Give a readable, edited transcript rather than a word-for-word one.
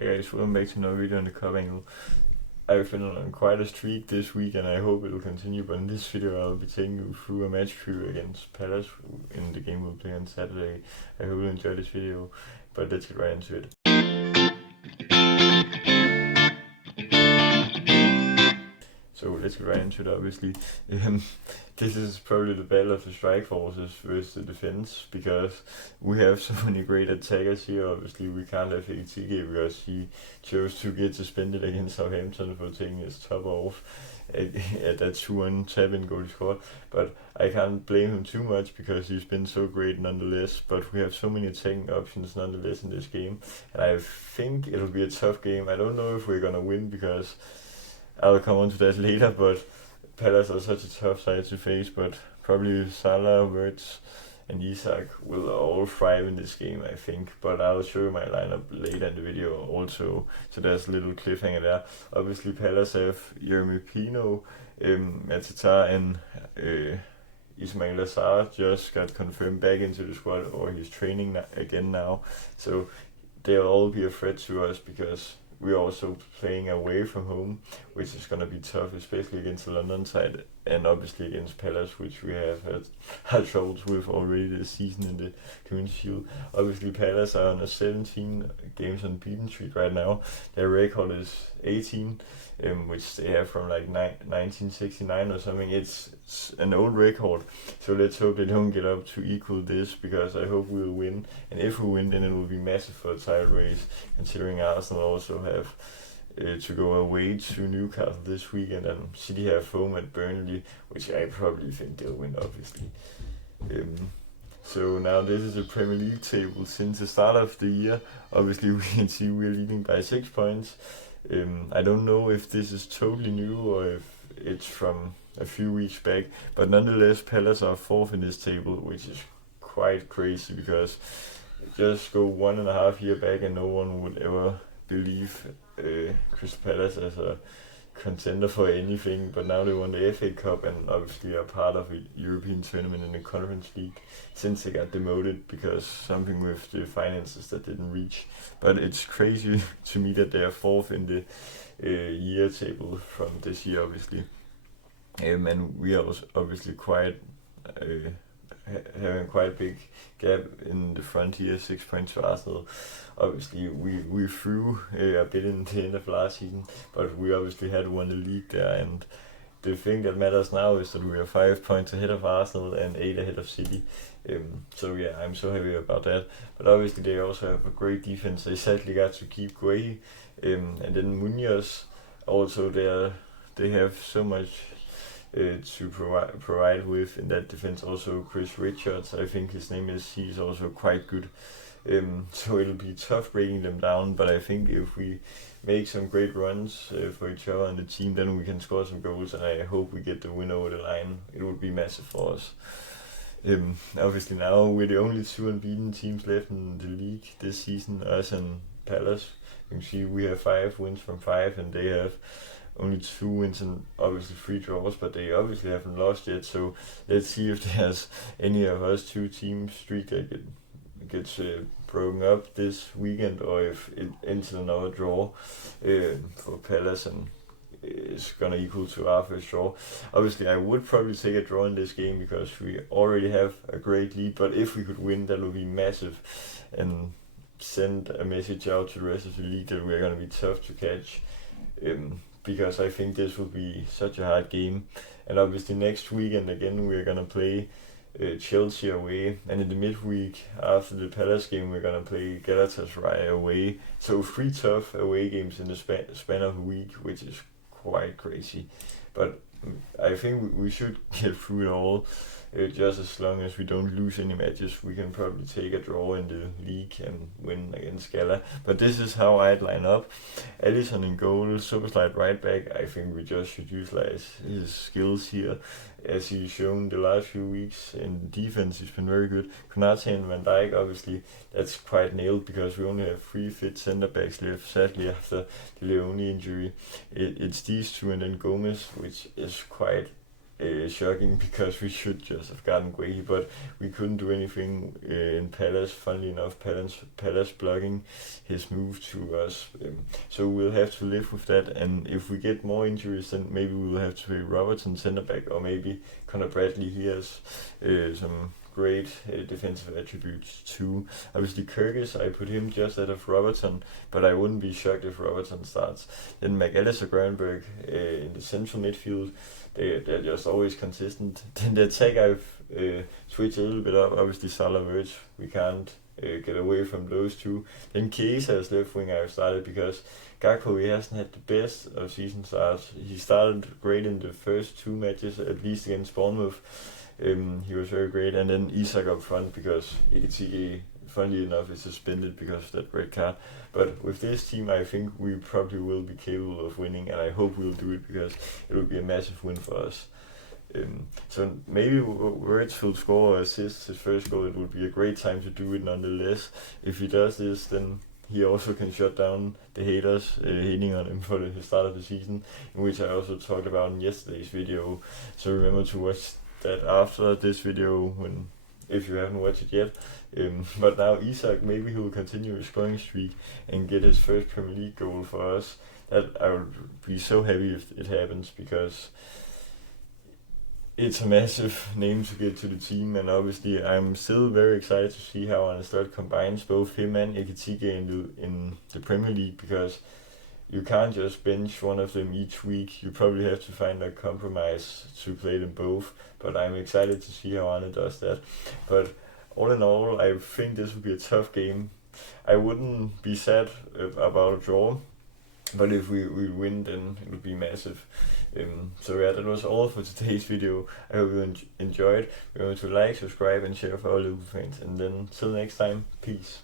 Hi guys, welcome back to another video on the Cup angle. I've been on quite a streak this week and I hope it will continue, but in this video I'll be taking you through a match preview against Palace in the game we'll play on Saturday. I hope you'll enjoy this video, but let's get right into it. So let's get right into it, obviously. This is probably the battle of the strike forces versus the defense, because we have so many great attackers here. Obviously, we can't have ATG because he chose to get suspended against Southampton for taking his top off at that 2-1 tap-in goal he scored. But I can't blame him too much because he's been so great nonetheless. But we have so many attacking options nonetheless in this game, and I think it'll be a tough game. I don't know if we're gonna win because I'll come on to that later, but Palace are such a tough side to face, but probably Salah, Wirtz, and Isak will all thrive in this game, I think. But I'll show you my lineup later in the video also, so there's a little cliffhanger there. Obviously, Palace have Jeremy Pino, Matata, and Ismail Assar just got confirmed back into the squad, or he's training again now, so they'll all be a threat to us because we're also playing away from home, which is going to be tough, especially against the London side, and obviously against Palace, which we have had troubles with already this season in the Community Shield. Obviously, Palace are on a 17 games unbeaten streak right now. Their record is 18, which they have from like 1969 or something. It's an old record, so let's hope they don't get up to equal this, because I hope we'll win. And if we win, then it will be massive for the title race, considering Arsenal also have to go away to Newcastle this weekend, and City have home at Burnley, which I probably think they'll win, obviously. So now this is the Premier League table since the start of the year. Obviously, we can see we're leading by 6 points. I don't know if this is totally new or if it's from a few weeks back, but nonetheless, Palace are 4th in this table, which is quite crazy, because just go 1.5 years back and no one would ever believe Crystal Palace as a contender for anything, but now they won the FA Cup and obviously are part of a European tournament in the Conference League since they got demoted because something with the finances that didn't reach. But it's crazy to me that they are 4th in the year table from this year, obviously. And we are also obviously quite having quite a big gap in the front here, 6 points to Arsenal. Obviously, we threw a bit in the end of last season, but we obviously had won the league there, and the thing that matters now is that we are 5 points ahead of Arsenal and 8 ahead of City. So yeah, I'm so happy about that. But obviously they also have a great defense. They sadly got to keep Guay, and then Munoz. Also, they have so much to provide with in that defense. Also, Chris Richards, I think his name is, he's also quite good. So it'll be tough breaking them down, but I think if we make some great runs for each other and the team, then we can score some goals, and I hope we get the win over the line. It would be massive for us. Obviously now we're the only 2 unbeaten teams left in the league this season, us and Palace. You can see we have 5 wins from 5 and they have only 2 wins and obviously 3 draws, but they obviously haven't lost yet. So let's see if there's any of us 2 teams streak that gets broken up this weekend, or if it ends in another draw for Palace and is gonna equal to our first draw. Obviously, I would probably take a draw in this game because we already have a great lead, but if we could win, that would be massive and send a message out to the rest of the league that we're gonna be tough to catch. Because I think this will be such a hard game. And obviously next weekend again we're gonna play Chelsea away, and in the midweek after the Palace game we're gonna play Galatasaray away. So 3 tough away games in the span of a week, which is quite crazy. But I think we should get through it all. Just as long as we don't lose any matches, we can probably take a draw in the league and win against Gala. But this is how I'd line up. Alisson in goal, Superslide right back. I think we just should utilize his skills here, as he's shown the last few weeks. In defense, he's been very good. Konate and Van Dijk, obviously, that's quite nailed because we only have 3 fit centre backs left, sadly, after the Leone injury. It's these 2 and then Gomez, which is quite shocking because we should just have gotten Guehi, but we couldn't do anything in Palace. Funnily enough, Palace blocking his move to us. So we'll have to live with that, and if we get more injuries, then maybe we'll have to play Robertson centre back, or maybe Conor Bradley. He has some great defensive attributes too. Obviously Kyrgios, I put him just out of Robertson, but I wouldn't be shocked if Robertson starts. Then McAllister, Granberg in the central midfield, they're just always consistent. Then the attack I've switched a little bit up. Obviously Salah, Verge, we can't get away from those two. Then Chiesa as left wing I've started because Gakpo, he hasn't had the best of season starts. He started great in the first 2 matches, at least against Bournemouth. He was very great, and then Isak up front because Ekitike, funnily enough, is suspended because of that red card. But with this team, I think we probably will be capable of winning, and I hope we'll do it because it will be a massive win for us. So maybe Wirtz will score or assist his first goal. It would be a great time to do it nonetheless. If he does this, then he also can shut down the haters hating on him for the start of the season, in which I also talked about in yesterday's video. So remember to watch that after this video if you haven't watched it yet. But now Isak, maybe he will continue his scoring streak and get his first Premier League goal for us. That I would be so happy if it happens, because it's a massive name to get to the team, and obviously I'm still very excited to see how Arne Slot combines both him and Ekitike in the Premier League, because you can't just bench one of them each week. You probably have to find a compromise to play them both, but I'm excited to see how Arne does that. But all in all, I think this will be a tough game. I wouldn't be sad about a draw, but if we win, then it would be massive. So yeah, that was all for today's video. I hope you enjoyed. Remember to like, subscribe and share for all Liverpool fans, and then till next time, peace.